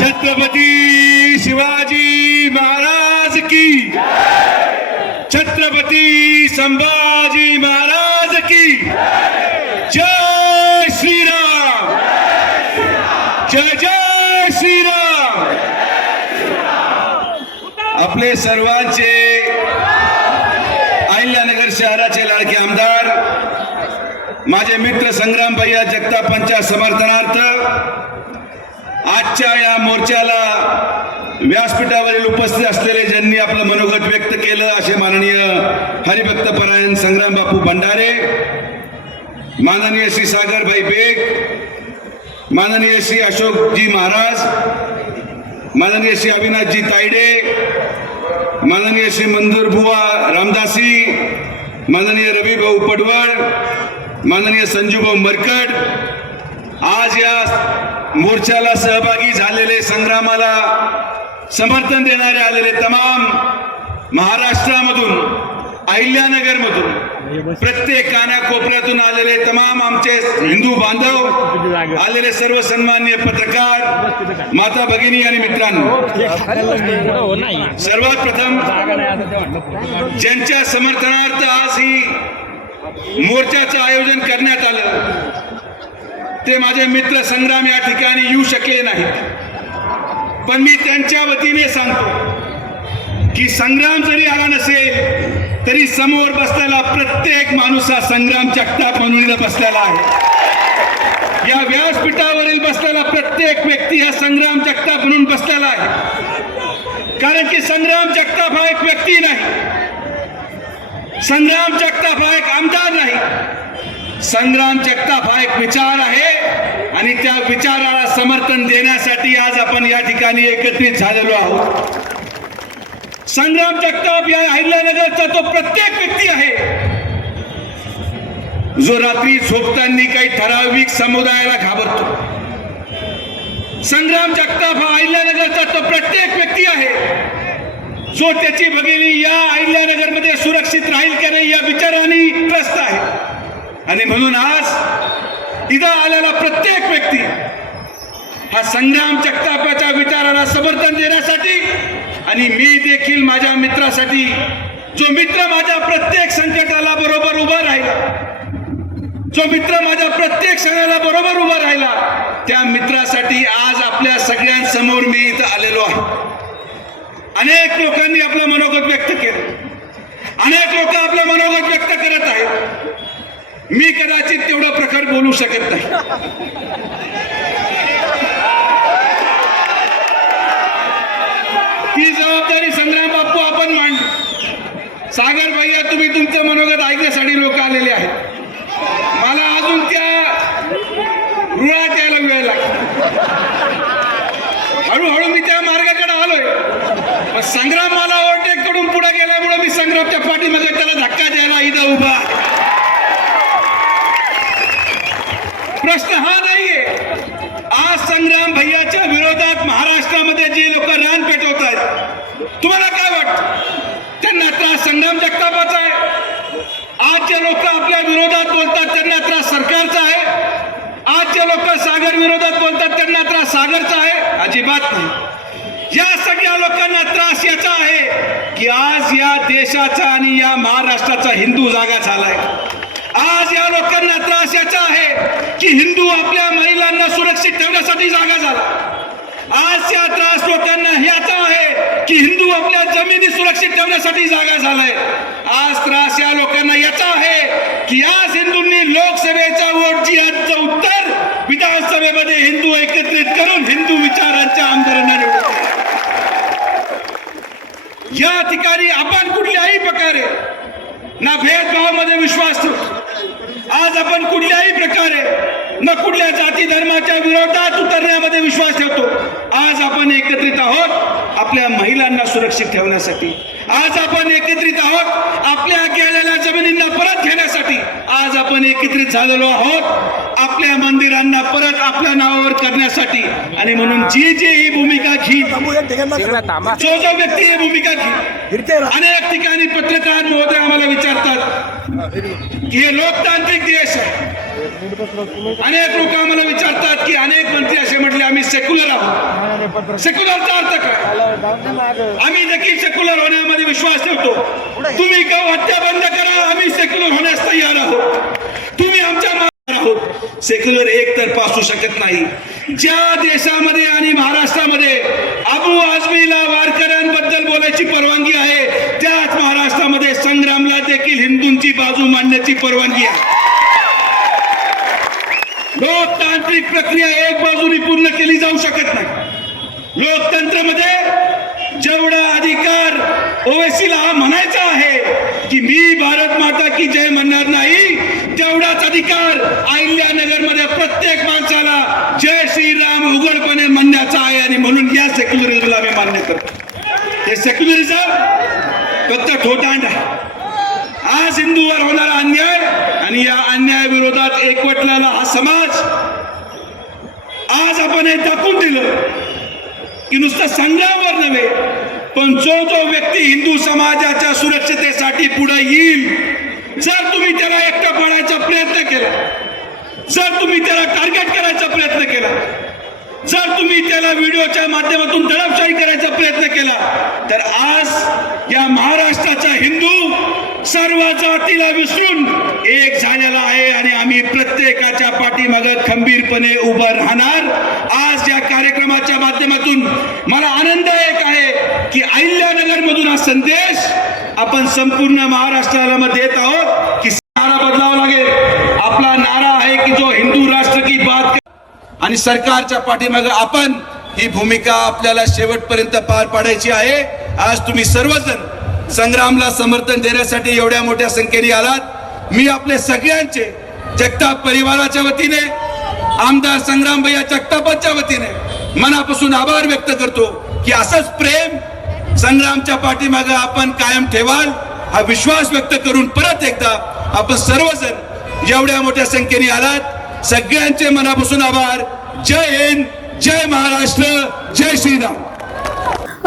छत्रपती शिवाजी महाराज की छत्रपती संभाजी महाराज की जय श्रीराम। जय जय श्रीराम। आपले सर्वांचे अहिल्यानगर शहराचे लाडके आमदार माझे मित्र संग्राम भैया जगतापांच्या समर्थनार्थ आजच्या या मोर्चाला व्यासपीठावरील उपस्थित असलेले ज्यांनी आपलं मनोगत व्यक्त केलं असे माननीय हरिभक्त परायण संग्राम बापू भंडारे माननीय श्री सागरभाई बेग माननीय श्री अशोकजी महाराज माननीय श्री अविनाशजी तायडे माननीय श्री मंजूर बुवा रामदासी माननीय रवी भाऊ पडवळ माननीय संजूभाऊ मरकट आज या मोर्चाला सहभागी झालेले संग्रामाला समर्थन देणारे आलेले तमाम महाराष्ट्रामधून अहिल्यानगरमधून प्रत्येक कानाकोपऱ्यातून आलेले तमाम आमचे हिंदू बांधव आलेले सर्व सन्मान्य पत्रकार माता भगिनी आणि मित्रांनो. सर्वात प्रथम ज्यांच्या समर्थनार्थ आज ही मोर्चाचं आयोजन करण्यात आलं ते माझे मित्र संग्राम या ठिकाणी येऊ शकले नाहीत. पण मी त्यांच्या वतीने सांगतो की संग्राम जरी आला नसेल तरी समोर बसलेला प्रत्येक माणूस हा संग्राम जगताप म्हणून इथं बसलेला आहे. या व्यासपीठावरील बसलेला प्रत्येक व्यक्ती हा संग्राम जगताप म्हणून बसलेला आहे. कारण की संग्राम जगताप हा एक व्यक्ती नाही. संग्राम जगताप हा एक आमदार नाही. संग्राम जगताप हा एक विचार आहे आणि त्या विचाराला समर्थन देण्यासाठी आज आपण या ठिकाणी एकत्रित झालेलो आहोत. संग्राम जगताप या अहिल्यानगरचा तो प्रत्येक व्यक्ती आहे. जो रात्री झोपताना काही ठराविक समुदायाला घाबरतो. संग्राम जगताप हा अहिल्यानगरचा तो प्रत्येक व्यक्ती आहे. जो त्याची भगिनी या अहिल्यानगरमध्ये सुरक्षित राहील की नाही या विचाराने त्रस्त आहे. आणि म्हणून आज इथं आलेला प्रत्येक व्यक्ती हा संग्राम जगतापाच्या विचाराला समर्थन देण्यासाठी आणि मी देखील माझ्या मित्रासाठी जो मित्र माझ्या प्रत्येक संकटाला बरोबर उभा जो मित्र माझ्या प्रत्येक क्षणाला बरोबर उभा राहिला त्या मित्रासाठी आज आपल्या सगळ्यांसमोर मी इथं आलेलो आहे. अनेक लोकांनी आपलं मनोगत व्यक्त केलं. अनेक लोक आपलं मनोगत व्यक्त करत आहेत. मी कदाचित तेवढं प्रकार बोलू शकत नाही. ती जबाबदारी संग्राम बाप्पू आपण मांडली. सागर भैया तुम्ही तुमचं मनोगत ऐकण्यासाठी लोक आलेले आहेत. अजून त्या रुळात यायला वेळ लागला हळूहळू मी त्या मार्गाकडे आलोय. संग्राम मला ओव्हरटेककडून पुढे गेल्यामुळे मी संग्रामच्या पाठीमध्ये त्याला धक्का द्यायला इथं उभा. प्रश्न हा नाहीये. आज संग्राम भैयाच्या विरोधात महाराष्ट्रामध्ये जे लोक रान पेटवत आहेत तुम्हाला काय वाटत? त्यांना त्रास संग्राम जगतापाचा आहे. आज जे लोक आपल्या विरोधात बोलतात त्यांना त्रास सरकारचा आहे. आज जे लोक सागर विरोधात बोलतात त्यांना त्रास सागरचा आहे. अजिबात नाही. या सगळ्या लोकांना त्रास याचा आहे की आज या देशाचा आणि या महाराष्ट्राचा हिंदू जागा झालाय. आज या लोकांना त्रास याचा आहे की हिंदू आपल्या महिलांना सुरक्षित ठेवण्यासाठी जागा झाला. आज या त्रास लोकांना याचा आहे की हिंदू आपल्या जमिनी सुरक्षित ठेवण्यासाठी जागा झालाय. आज त्रास या लोकांना याचा आहे की आज हिंदूंनी लोकसभेच्या वोट जिहादचं उत्तर विधानसभेमध्ये हिंदू एकत्रित करून हिंदू विचारांच्या आमदारांना निवडून या ठिकाणी आपण कुठल्याही प्रकारे ना भेदभावामध्ये विश्वास ठेवतो आज आपण कुठल्याही प्रकारे न कुठल्या जाती धर्माच्या विरोधात उतरण्यामध्ये विश्वास ठेवतो. आज आपण एकत्रित आहोत आपल्या महिलांना सुरक्षित ठेवण्यासाठी. आज आपण एकत्रित आहोत आपल्या गेलेल्या जमिनींना परत घेण्यासाठी. आज आपण एकत्रित झालेलो आहोत आपल्या मंदिरांना परत आपल्या नावावर करण्यासाठी. आणि म्हणून जी जी ही भूमिका घी जो जो व्यक्ती ही भूमिका घी अनेक ठिकाणी पत्रकार महोदय आम्हाला विचारतात की हे लोकतांत्रिक देश आहे. अनेक लोक आम्हाला विचारतात की अनेक मंत्री असे म्हटले आम्ही सेक्युलर आहोत. सेक्युलरचा अर्थ काय? आम्ही देखील सेक्युलर होण्यामध्ये विश्वास ठेवतो. तुम्ही गौ हत्या बंद करा आम्ही सेक्युलर होण्यास तयार आहोत. तुम्ही आमच्या आहोत सेक्युलर एक तर पासू शकत नाही. ज्या देशामध्ये आणि महाराष्ट्रामध्ये अबू आजमीला वारकऱ्यांबद्दल बोलायची परवानगी आहे त्याच महाराष्ट्रामध्ये संग्रामला देखील हिंदूंची बाजू मांडण्याची परवानगी आहे. लोकतांत्रिक प्रक्रिया एक बाजूने पूर्ण केली जाऊ शकत नाही. लोकतंत्रामध्ये जेवढा अधिकार ओवेसीला हा म्हणायचा आहे की मी भारत माता की जय म्हणणार नाही तेवढाच अधिकार अहिल्यानगरमध्ये प्रत्येक माणसाला जय श्रीराम उघडपणे म्हणण्याचा आहे आणि म्हणून या सेक्युलरिझमला मी मान्य करतो. हे सेक्युलरिझम फक्त ठोटांड आहे. आज हिंदूवर होणारा अन्याय आणि या अन्याय विरोधात एकवटलेला हा समाज आज आपण हे दाखवून दिलं की नुसतं संग्रामवर नव्हे पण जो जो व्यक्ती हिंदू समाजाच्या सुरक्षतेसाठी पुढे येईल जर तुम्ही त्याला एकटा पाडायचा प्रयत्न केला जर तुम्ही त्याला टार्गेट करायचा प्रयत्न केला जर तुम्ही त्याला व्हिडिओच्या माध्यमातून दडपशाही करायचा प्रयत्न केला तर आज या महाराष्ट्राचा हिंदू सर्व जातीला विसरून एक झालेला आहे आणि आम्ही प्रत्येकाच्या पाठीमाग खंबीरपणे उभं राहणार. आज या कार्यक्रमाच्या माध्यमातून मला आनंद एक आहे की अहिल्यानगर मधून हा संदेश आपण संपूर्ण महाराष्ट्राला देत आहोत की नारा बदलावा लागेल. आपला नारा आहे की जो हिंदू राष्ट्र की बात आणि सरकारच्या पाठीमाग आपण ही भूमिका आपल्याला शेवटपर्यंत पार पाडायची आहे. आज तुम्ही सर्वजण संग्रामला समर्थन देण्यासाठी एवढ्या मोठ्या संख्येने आलात. मी आपले सगळ्यांचे जगताप परिवाराच्या वतीने आमदार संग्राम भैया जगतापांच्या वतीने मनापासून आभार व्यक्त करतो की असंच प्रेम संग्रामच्या पाठीमागे आपण कायम ठेवाल हा विश्वास व्यक्त करून परत एकदा आपण सर्वजण एवढ्या मोठ्या संख्येने आलात. सगळ्यांचे मनापासून आभार. जय हिंद जय महाराष्ट्र जय श्रीराम.